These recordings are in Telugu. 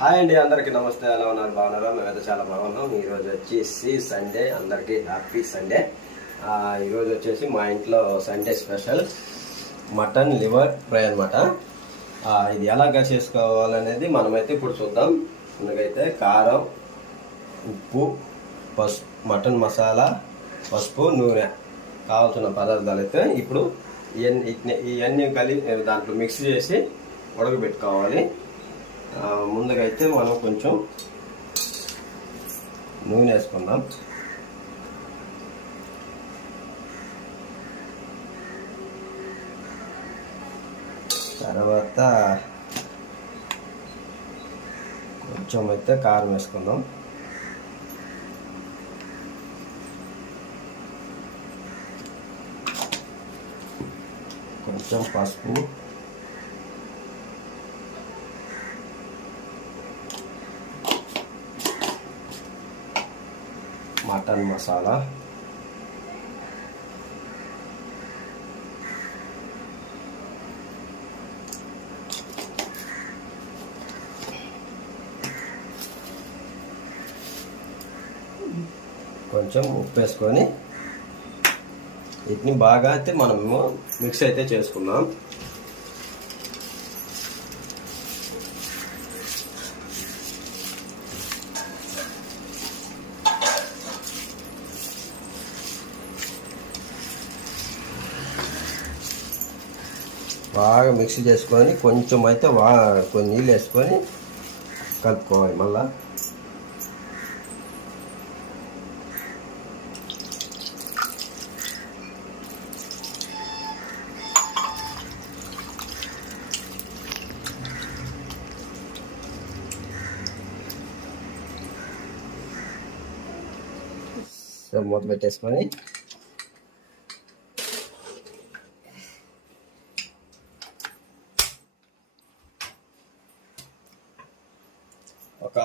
హాయ్ అండి అందరికీ నమస్తే. ఎలా ఉన్నారు? బాగున్నారా? మేమైతే చాలా బాగున్నాం. ఈరోజు వచ్చేసి సండే అందరికీ హ్యాపీ సండే ఈరోజు వచ్చేసి మా ఇంట్లో Sunday special mutton liver fry అనమాట ఇది ఎలాగా చేసుకోవాలనేది మనమైతే ఇప్పుడు చూద్దాం. ముందుకైతే కారం ఉప్పు పసుపు మటన్ మసాలా పసుపు నూనె కావాల్సిన పదార్థాలు అయితే ఇప్పుడు ఇవన్నీ ఇవన్నీ కలిపి దాంట్లో మిక్స్ చేసి ఉడకబెట్టుకోవాలి. ముందుగా అయితే మనం కొంచెం నూనె వేసుకుందాం. తర్వాత కొంచెం అయితే కారం వేసుకుందాం. కొంచెం పసుపు మటన్ మసాలా. కొంచెం ఉప్పు వేసుకొని వీటిని బాగా అయితే మనము మిక్స్ అయితే చేసుకున్నాం బాగా మిక్స్ చేసుకొని కొంచెం అయితే వా కొన్ని నీళ్ళు వేసుకొని కలుపుకోవాలి మళ్ళా. సో మూత పెట్టేసుకొని ఒక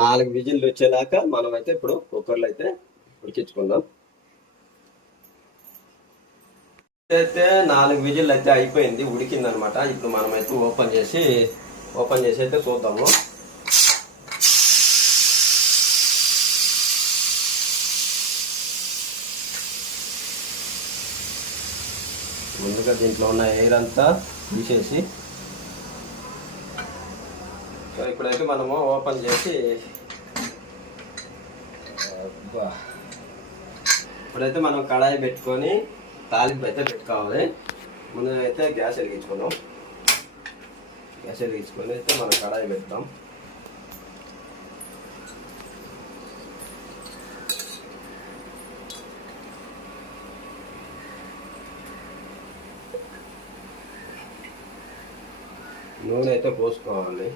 నాలుగు విజిల్లు వచ్చేలాక మనం అయితే ఇప్పుడు కుక్కర్లో అయితే ఉడికించుకుందాం. అయితే నాలుగు విజిల్ అయితే అయిపోయింది ఉడికింది అనమాట ఇప్పుడు మనం అయితే ఓపెన్ చేసి ఓపెన్ చేసి అయితే చూద్దాము. ముందుగా దీంట్లో ఉన్న ఎయిర్ అంతా తీసేసి ఇప్పుడైతే మనము ఓపెన్ చేసి ఇప్పుడైతే మనం కడాయి పెట్టుకొని తాలింపు అయితే పెట్టుకోవాలి. ముందు అయితే గ్యాస్ వెలిగించుకుందాం. గ్యాస్ వెలిగించుకొని అయితే మనం కడాయి పెడతాం. నూనె అయితే పోసుకోవాలి.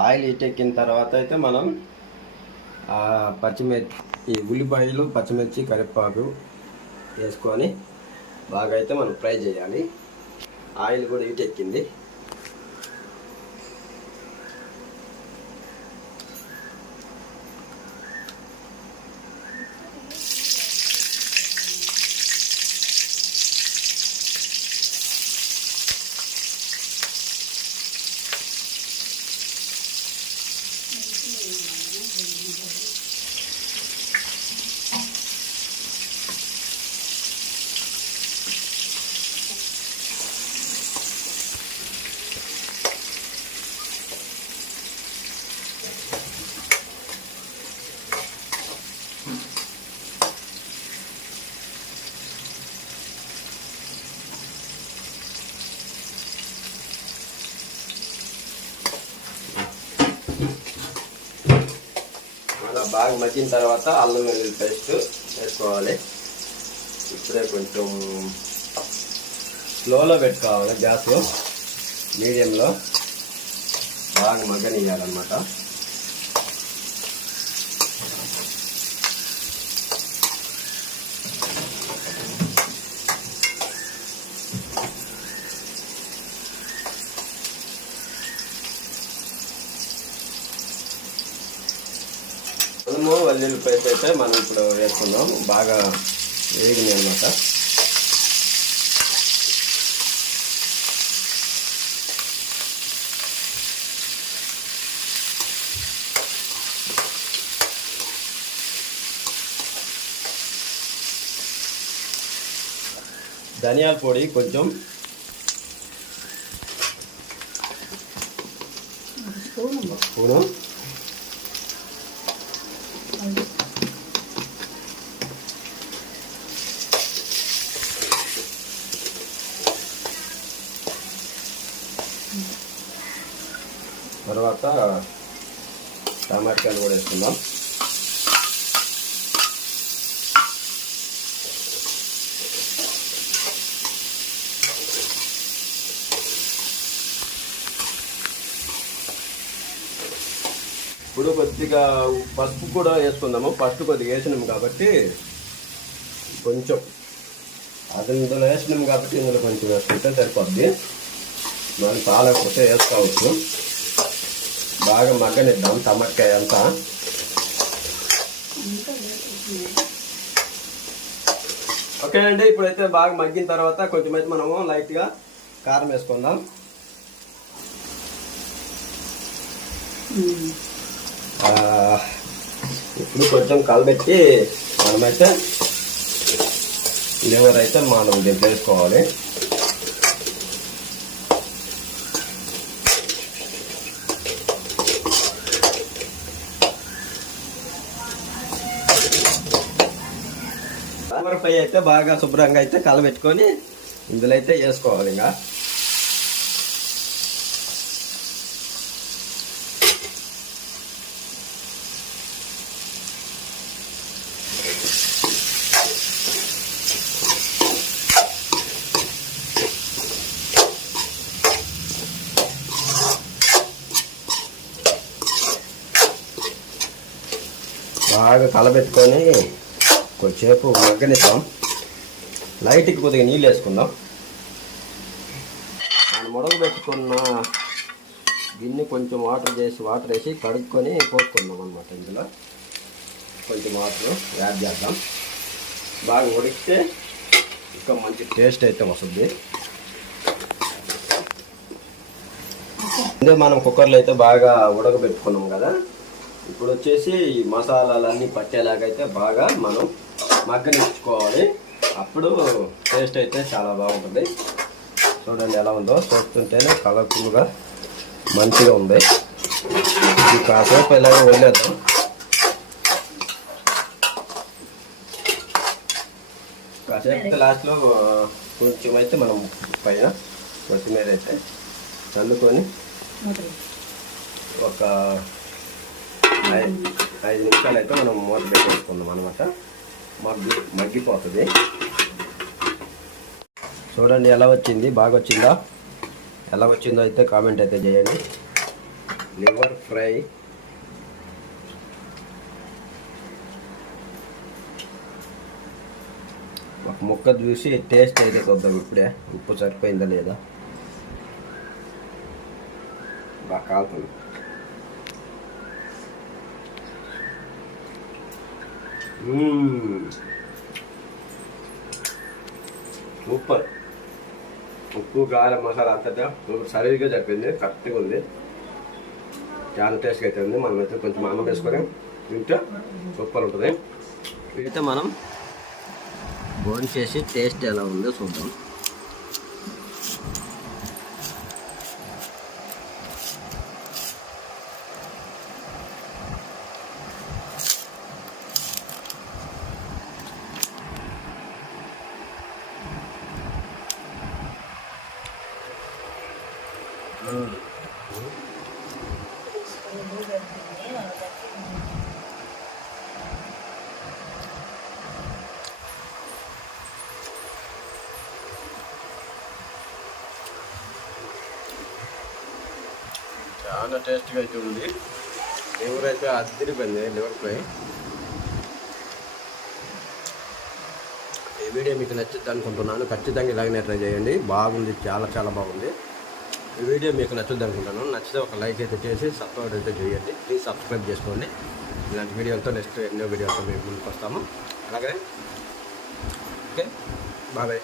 ఆయిల్ ఎక్కిన తర్వాత అయితే మనం పచ్చిమిర్చి ఈ ఉల్లిపాయలు పచ్చిమిర్చి కరివేపాకు వేసుకొని బాగా అయితే మనం ఫ్రై చేయాలి. ఆయిల్ కూడా ఎక్కింది. అలా బాగా మగ్గిన తర్వాత అల్లం వెల్లుల్లి పేస్ట్ వేసుకోవాలి. ఇప్పుడే కొంచెం స్లోలో పెట్టుకోవాలి గ్యాస్ మీడియంలో. బాగా మగ్గనియాలన్నమాట వెల్లుల్లి పేస్ట్ అయితే మనం ఇప్పుడు వేసుకుందాం బాగా వేగినాయి అన్నమాట. ధనియాల పొడి కొంచెం స్పూను. తర్వాత టమాటాలు కూడా వేసుకుందాం. ఇప్పుడు కొద్దిగా పసుపు కూడా వేసుకుందాము. ఫస్ట్ కొద్దిగా వేసినాము కాబట్టి కొంచెం అది ఇందులో వేసినాము కాబట్టి ఇందులో కొంచెం వేసుకుంటే సరిపోద్ది. మనం చాలకపోతే వేసుకోవచ్చు. బాగా మగ్గనిద్దాం టమాటకాయ అంతా. ఓకే అండి ఇప్పుడైతే బాగా మగ్గిన తర్వాత కొంచెం అయితే మనము లైట్గా కారం వేసుకుందాం. ఇప్పుడు కొంచెం కలబెట్టి మనమైతే లివర్ అయితే మనం దీంట్లో వేసుకోవాలి. లివర్ పై అయితే బాగా శుభ్రంగా అయితే కలబెట్టుకొని ఇందులో అయితే వేసుకోవాలి ఇంకా. బాగా కలబెట్టుకొని కొంచెంసేపు మగ్గనిద్దాం. లైట్కి కొద్దిగా నీళ్ళు వేసుకుందాం. మనం ముడగ పెట్టుకున్న గిన్నె కొంచెం వాటర్ చేసి వాటర్ వేసి కడుక్కొని పోసుకుందాం అనమాట ఇందులో. కొంచెం వాటర్ యాడ్ చేద్దాం. బాగా ఉడికితే ఇంకా మంచి టేస్ట్ అయితే వస్తుంది. అదే మనం కుక్కర్లో అయితే బాగా ఉడకబెట్టుకున్నాం కదా. ఇప్పుడు వచ్చేసి ఈ మసాలాలన్నీ పట్టేలాగైతే బాగా మనం మగ్గనిచ్చుకోవాలి. అప్పుడు టేస్ట్ అయితే చాలా బాగుంటుంది. చూడండి ఎలా ఉందో. చూస్తుంటేనే కలర్ఫుల్గా మంచిగా ఉంది. ఇది కాసేపు ఇలాగ వదిలేద్దాం. కాసేపు లాస్ట్లో కొంచెం అయితే మనం పైన కొత్తిమీర అయితే చల్లుకొని ఒక ఐదు నిమిషాలు అయితే మనం మూత పెట్టేసుకుందాం అనమాట మగ్గి మగ్గిపోతుంది. చూడండి ఎలా వచ్చింది బాగా వచ్చిందా ఎలా వచ్చిందో అయితే కామెంట్ అయితే చేయండి. Liver fry. ఒక ముక్క చూసి టేస్ట్ అయితే కొద్దాం ఇప్పుడే. ఉప్పు సరిపోయిందా లేదా? బాగా కాలుతుంది. సూపర్. ఉప్పు కారం మసాలా అంతటా సూపర్ సరిగ్గా చెప్పింది కరెక్ట్గా ఉంది. చాలా టేస్ట్గా అయితే ఉంది. మనం అయితే కొంచెం అన్నం వేసుకొని తింటే సూపర్ ఉంటుంది. అయితే మనం భోజనం చేసి టేస్ట్ ఎలా ఉందో చూద్దాం. చాలా టేస్ట్గా అయితే ఉంది. లివర్ అయితే అద్దరిపోయింది లివర్ ఫ్రై ఈ వీడియో మీకు నచ్చుద్ది అనుకుంటున్నాను. ఖచ్చితంగా ఇలాగనే ట్రై చేయండి. బాగుంది చాలా చాలా బాగుంది. ఈ వీడియో మీకు నచ్చుద్ది అనుకుంటాను నచ్చితే ఒక లైక్ అయితే చేసి సబ్స్క్రైబ్ అయితే చేయండి. ప్లీజ్ సబ్స్క్రైబ్ చేసుకోండి. ఇలాంటి వీడియోలతో నెక్స్ట్ ఎన్నో వీడియోలతో మేము ముందుకు వస్తాము అలాగే ఓకే బాబాయ్